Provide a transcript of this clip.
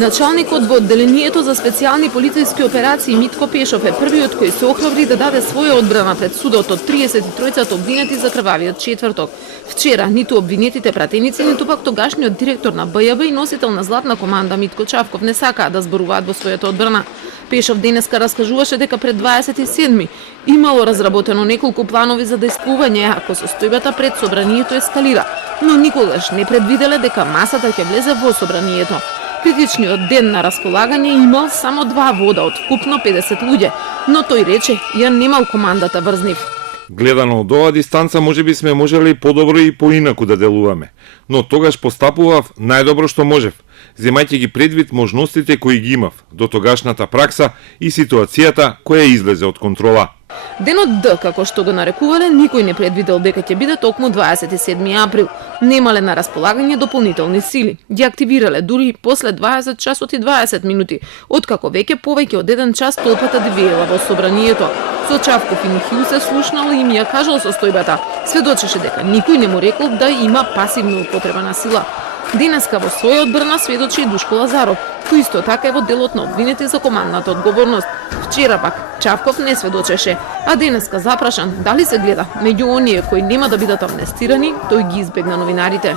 Началникот во одделението за специјални полициски операции Митко Пешов е првиот кој се охрабри да даде своја одбрана пред судот од 33 обвинети за крвавиот четврток. Вчера ниту обвинетите пратеници, ниту пак тогашниот директор на БЈБ и носител на златна команда Митко Чавков не сакаа да зборуваат во својата одбрана. Пешов денеска раскажуваше дека пред 27-ми имало разработено неколку планови за дејствување ако состојбата пред собранието ескалира, но никогаш не предвиделе дека масата ќе влезе во собранието. Критичниот ден на располагање имал само 2 вода од вкупно 50 луѓе, но тој рече ја немал командата врз нив. Гледано од оваа дистанца можеби сме можели подобро и поинаку да делуваме, но тогаш постапував најдобро што можев, земајќи ги предвид можностите кои ги имав, до тогашната пракса и ситуацијата која излезе од контрола. Денот Д, како што го нарекувале, никој не предвидел дека ќе биде токму 27 април. Немале на располагање дополнителни сили. Ги активирале дури после 20 часот и 20 минути, откако повеќе од 1 час толпата дивеела во собранието. Со Чавков и Михил се слушнал и им ја кажал состојбата. Сведочеше дека никој не му рекол да има пасивна употреба на сила. Денеска во своја одбрана сведочи и Душко Лазаров, кој исто така е во делот на обвинети за командната одговорност. Вчера пак Чавков не сведочеше, а денеска запрашан дали се гледа меѓу оние кои нема да бидат амнестирани, тој ги избегна новинарите.